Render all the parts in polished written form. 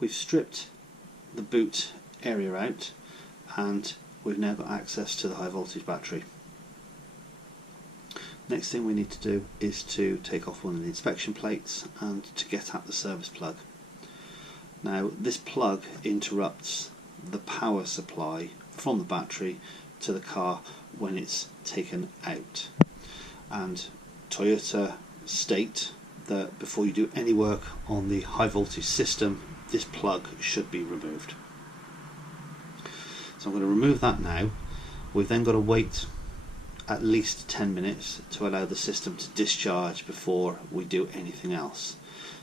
we've stripped the boot area out and we've now got access to the high voltage battery. Next thing we need to do is to take off one of the inspection plates and to get at the service plug. Now this plug interrupts the power supply from the battery to the car when it's taken out, and Toyota state that before you do any work on the high voltage system, this plug should be removed. So I'm going to remove that now. We've then got to wait at least 10 minutes to allow the system to discharge before we do anything else.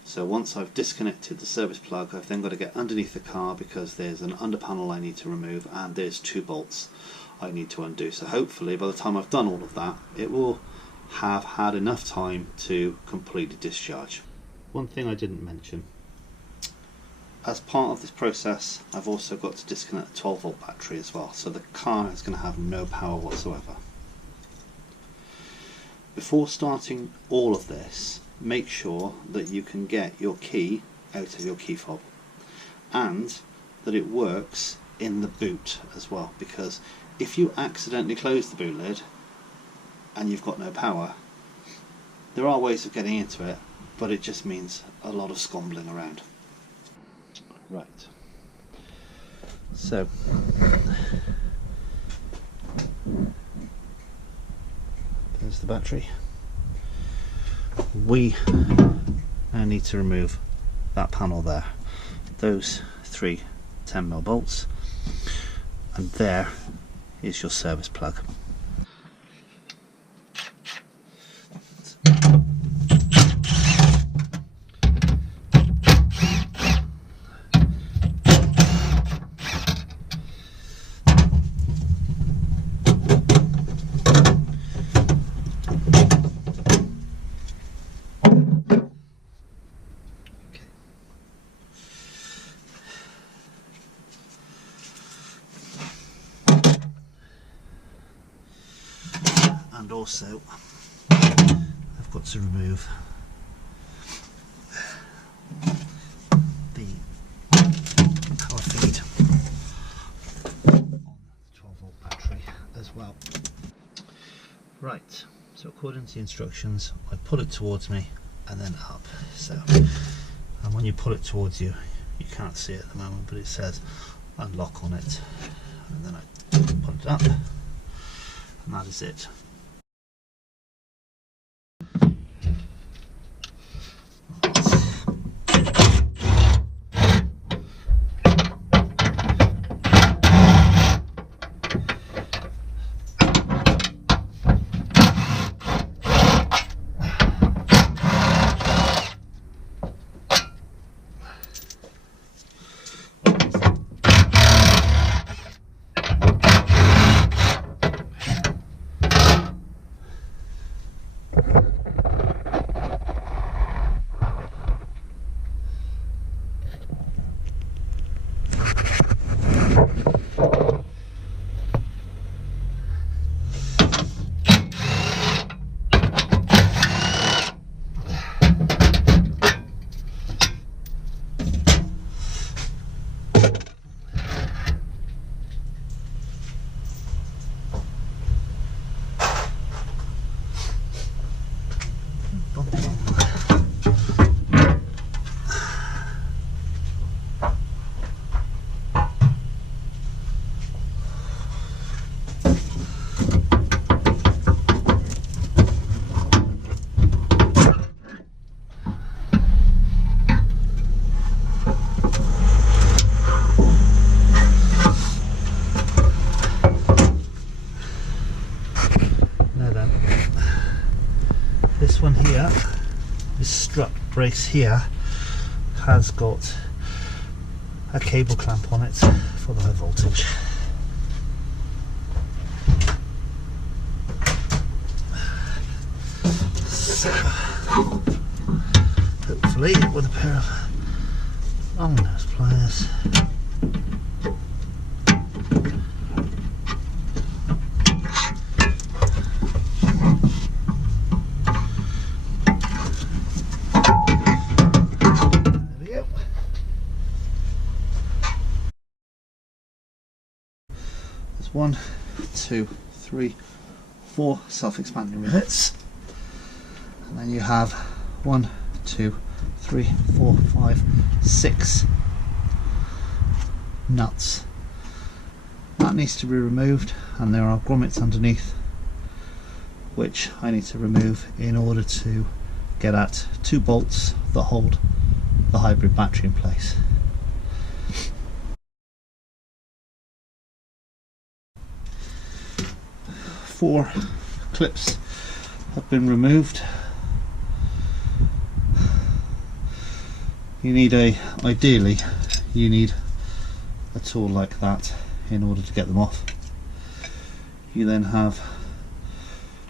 So once I've disconnected the service plug, I've then got to get underneath the car because there's an under panel I need to remove and there's 2 bolts I need to undo. So hopefully by the time I've done all of that, it will have had enough time to completely discharge. One thing I didn't mention, as part of this process I've also got to disconnect the 12 volt battery as well, so the car is going to have no power whatsoever. Before starting all of this, make sure that you can get your key out of your key fob and that it works in the boot as well, because if you accidentally close the boot lid and you've got no power, there are ways of getting into it, but it just means a lot of scumbling around. Right, so there's the battery. We now need to remove that panel there, those 3 10mm bolts, and there is your service plug. And also I've got to remove the power feed on the 12 volt battery as well. Right, so according to the instructions, I pull it towards me and then up. So, and when you pull it towards you, you can't see it at the moment, but it says unlock on it, and then I pull it up, and that is it. This one here, this strut brace here, has got a cable clamp on it for the high voltage. So, hopefully with a pair of long nose pliers, 1, 2, 3, 4 self-expanding rivets, and then you have 1, 2, 3, 4, 5, 6 nuts. That needs to be removed, and there are grommets underneath which I need to remove in order to get at 2 bolts that hold the hybrid battery in place. Four clips have been removed. Ideally you need a tool like that in order to get them off. You then have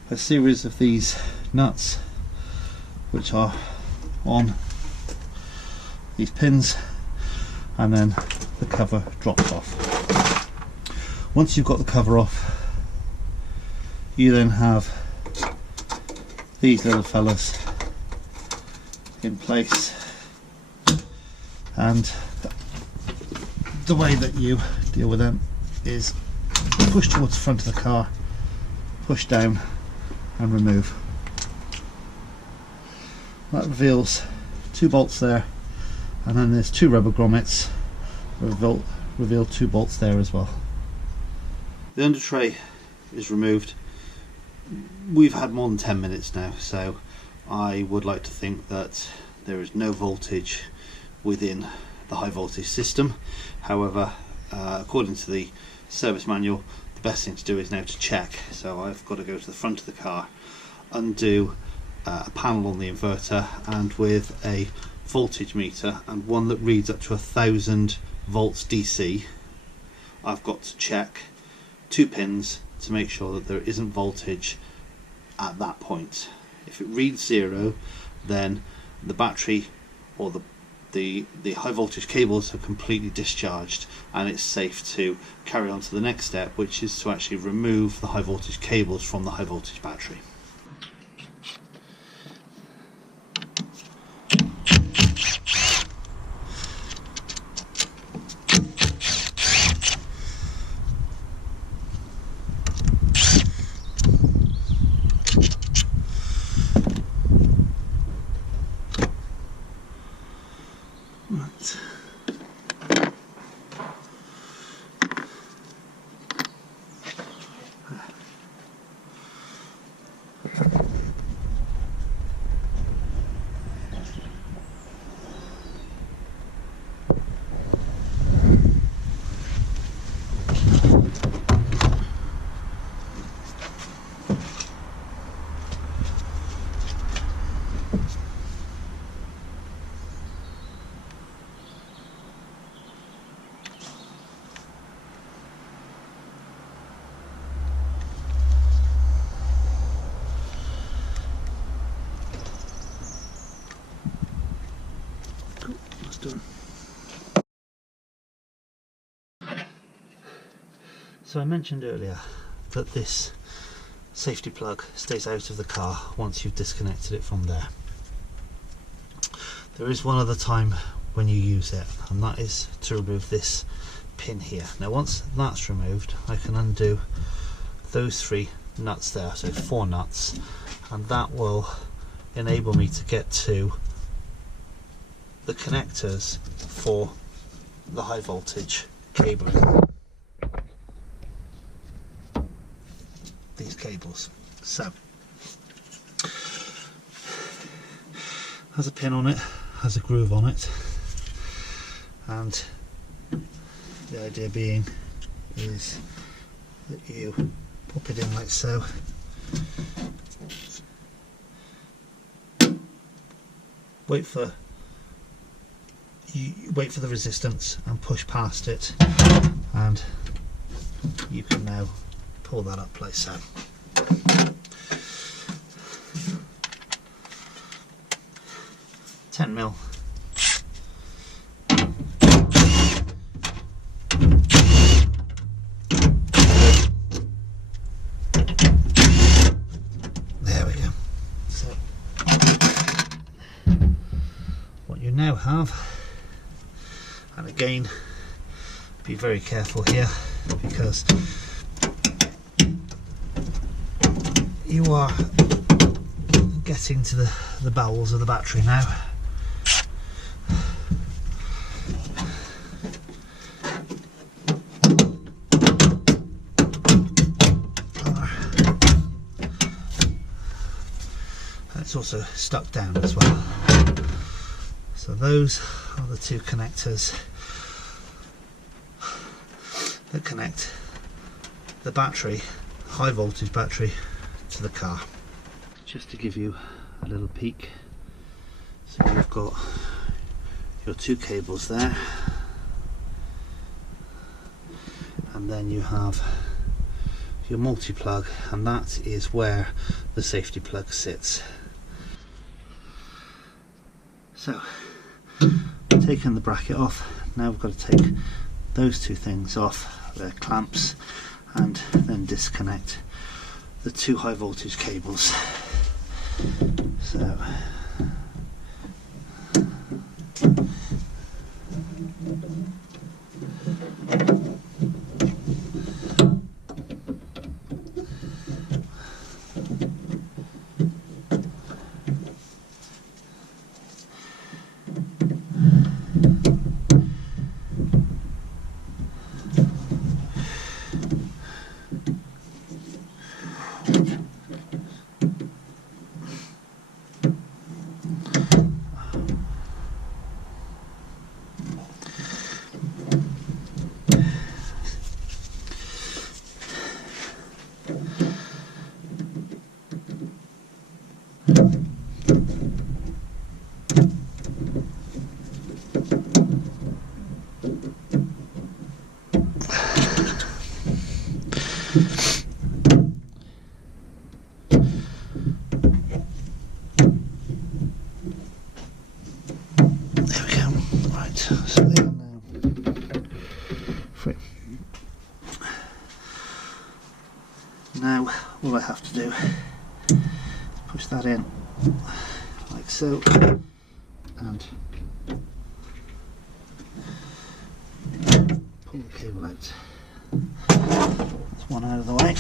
a series of these nuts which are on these pins, and then the cover drops off. Once you've got the cover off, you then have these little fellas in place, and the way that you deal with them is push towards the front of the car, push down and remove. That reveals 2 bolts there, and then there's 2 rubber grommets reveal 2 bolts there as well. The under tray is removed. We've had more than 10 minutes now, so I would like to think that there is no voltage within the high voltage system. However, according to the service manual, the best thing to do is now to check. So I've got to go to the front of the car, undo a panel on the inverter, and with a voltage meter, and one that reads up to 1000 volts DC, I've got to check 2 pins to make sure that there isn't voltage at that point. If it reads 0, then the battery or the high voltage cables are completely discharged, and it's safe to carry on to the next step, which is to actually remove the high voltage cables from the high voltage battery. Right. Done. So I mentioned earlier that this safety plug stays out of the car once you've disconnected it from there. There is one other time when you use it, and that is to remove this pin here. Now once that's removed, I can undo those 3 nuts there, so 4 nuts, and that will enable me to get to the connectors for the high voltage cabling. These cables. So, has a pin on it, has a groove on it, and the idea being is that you pop it in like so. Wait for the resistance and push past it, and you can now pull that up like so. $10mm. There we go. So what you now have, and again be very careful here, because you are getting to the bowels of the battery now. It's also stuck down as well. So those are the two connectors that connect the battery, high voltage battery, to the car. Just to give you a little peek, so you've got your two cables there, and then you have your multi-plug, and that is where the safety plug sits. So, taking the bracket off, now we've got to take those two things off, their clamps, and then disconnect the two high voltage cables. So, so they are now free. Now all I have to do is push that in like so, and pull the cable out. That's one out of the way.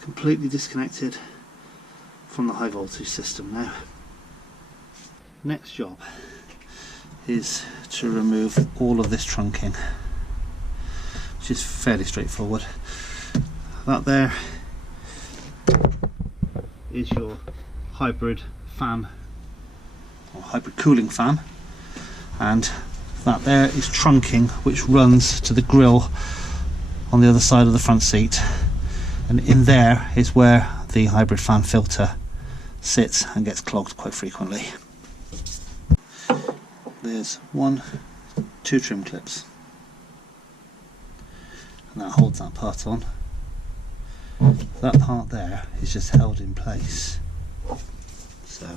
Completely disconnected from the high voltage system now. Next job is to remove all of this trunking, which is fairly straightforward. That there is your hybrid fan, or hybrid cooling fan, and that there is trunking which runs to the grille on the other side of the front seat. And in there is where the hybrid fan filter sits and gets clogged quite frequently. There's two trim clips, and that holds that part on. That part there is just held in place. So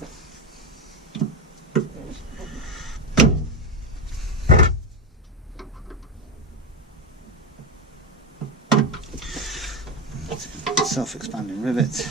self-expanding rivet.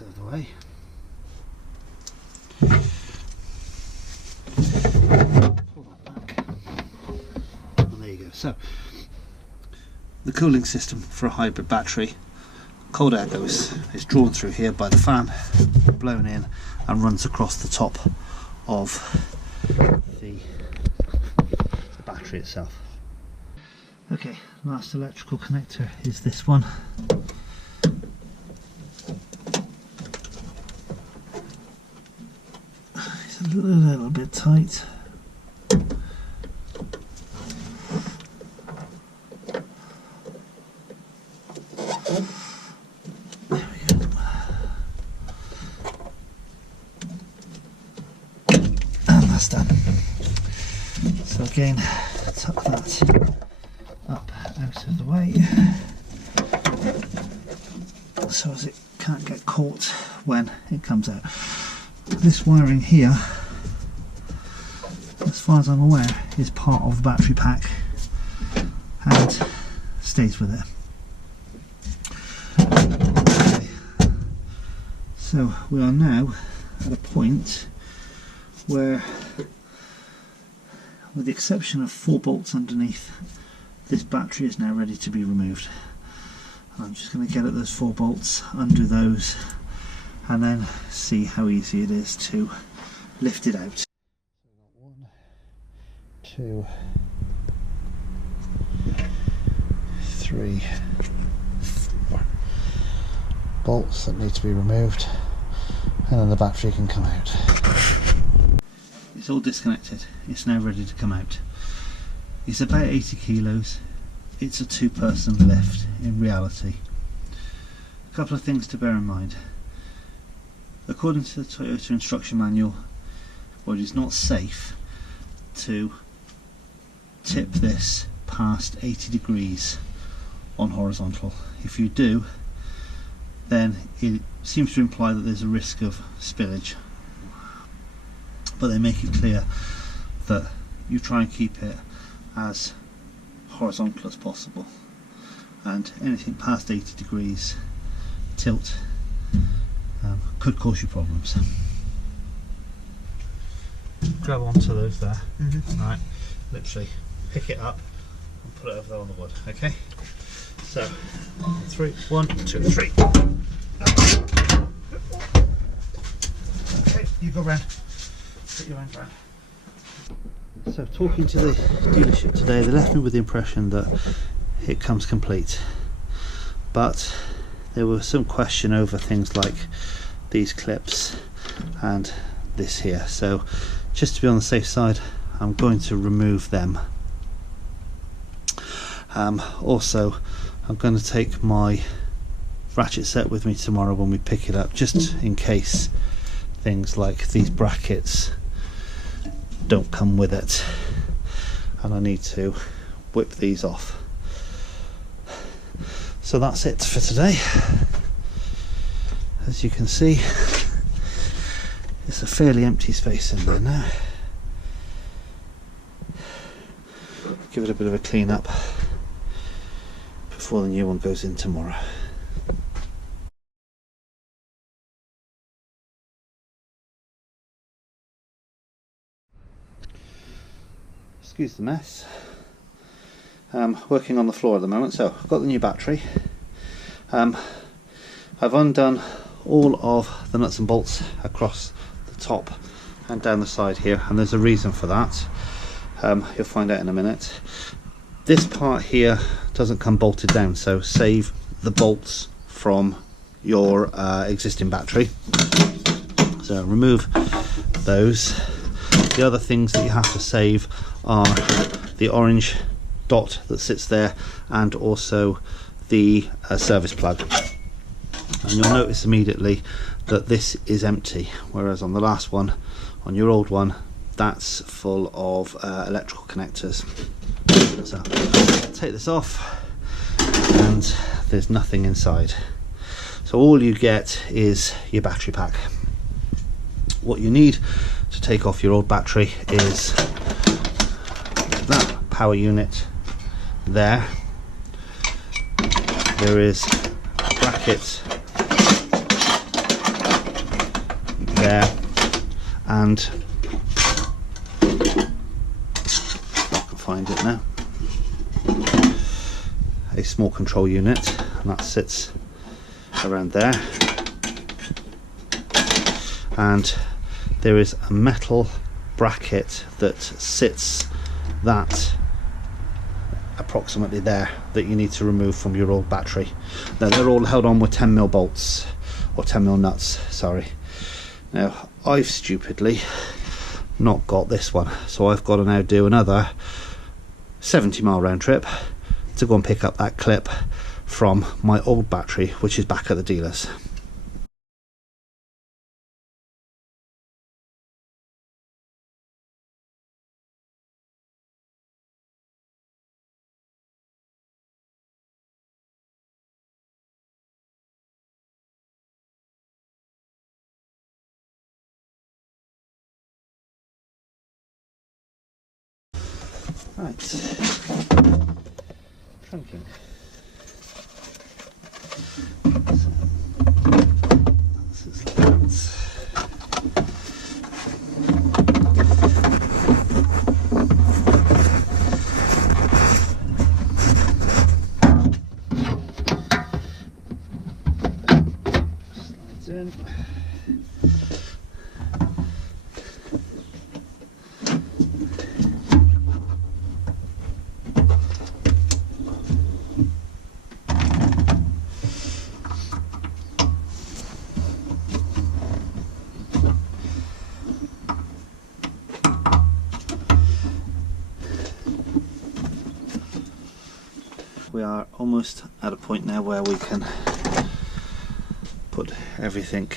Out of the way. Pull that back, and there you go. So the cooling system for a hybrid battery, cold air is drawn through here by the fan, blown in, and runs across the top of the battery itself. Okay, last electrical connector is this one. It's a little bit tight. that's done. So again, tuck that up out of the way so as it can't get caught when it comes out. This wiring here, as far as I'm aware, is part of the battery pack and stays with it. Okay. So we are now at a point where, with the exception of 4 bolts underneath, this battery is now ready to be removed. And I'm just going to get at those 4 bolts, undo those, and then see how easy it is to lift it out. 1, 2, 3, 4 bolts that need to be removed, and then the battery can come out. It's all disconnected, it's now ready to come out. It's about 80 kilos, it's a 2-person lift in reality. A couple of things to bear in mind. According to the Toyota instruction manual, it is not safe to tip this past 80 degrees on horizontal. If you do, then it seems to imply that there's a risk of spillage. But they make it clear that you try and keep it as horizontal as possible, and anything past 80 degrees tilt could cause you problems. Grab onto those there, right, literally pick it up and put it over there on the wood, okay? So, 3, 1, 2, 3. Okay, you go round. Put your own round. So, talking to the dealership today, they left me with the impression that it comes complete, but there was some question over things like these clips and this here. So, just to be on the safe side, I'm going to remove them. Also, I'm going to take my ratchet set with me tomorrow when we pick it up, just in case things like these brackets don't come with it and I need to whip these off. So that's it for today. As you can see, it's a fairly empty space in there now. Give it a bit of a clean up before the new one goes in tomorrow. Excuse the mess. Working on the floor at the moment. So I've got the new battery. I've undone all of the nuts and bolts across the top and down the side here, and there's a reason for that. You'll find out in a minute. This part here doesn't come bolted down, so save the bolts from your existing battery. So remove those. The other things that you have to save are the orange dot that sits there and also the service plug. And you'll notice immediately that this is empty, whereas on the last one, on your old one, that's full of electrical connectors. So take this off and there's nothing inside. So all you get is your battery pack. What you need to take off your old battery is that power unit there. There is a bracket there, and I can find it now, a small control unit, and that sits around there, and there is a metal bracket that sits that approximately there that you need to remove from your old battery. Now they're all held on with 10mm bolts, or 10mm nuts, sorry. Now I've stupidly not got this one, so I've got to now do another 70-mile round trip to go and pick up that clip from my old battery, which is back at the dealer's. Right. Trunking. Slides in. We are almost at a point now where we can put everything,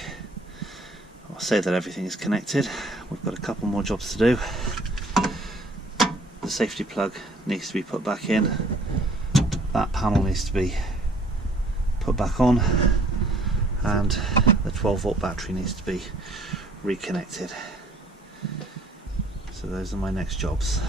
or say that everything is connected. We've got a couple more jobs to do. The safety plug needs to be put back in, that panel needs to be put back on, and the 12-volt battery needs to be reconnected. So those are my next jobs.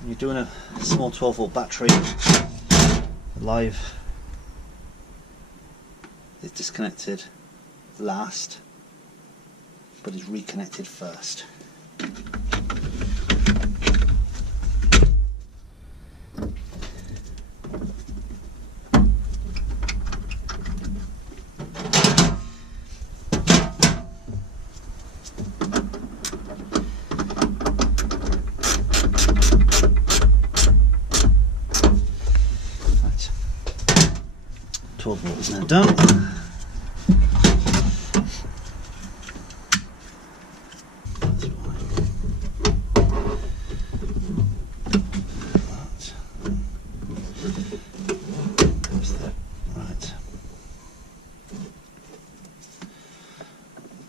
When you're doing a small 12-volt battery, the live is disconnected last, but is reconnected first. Right. 12 volt is now done.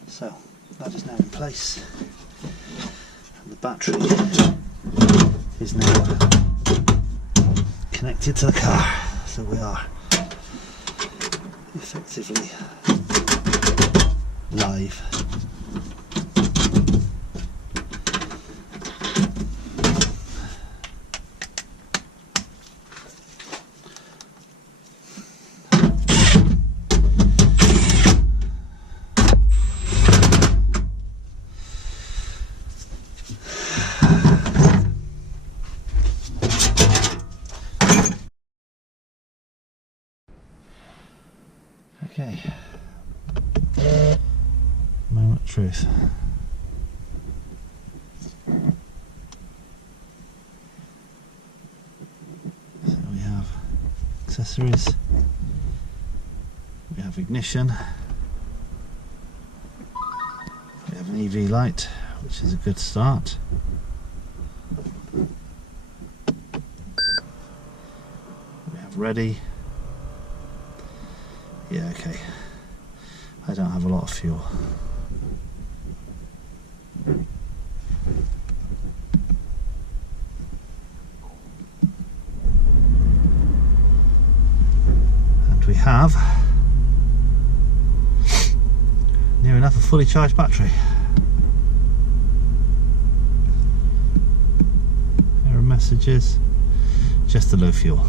So that is now in place, and the battery is now connected to the car, so we are effectively live. Okay, moment of truth. So we have accessories, we have ignition, we have an EV light, which is a good start. We have ready. Yeah, okay. I don't have a lot of fuel. And we have near enough a fully charged battery. Error messages, just the low fuel.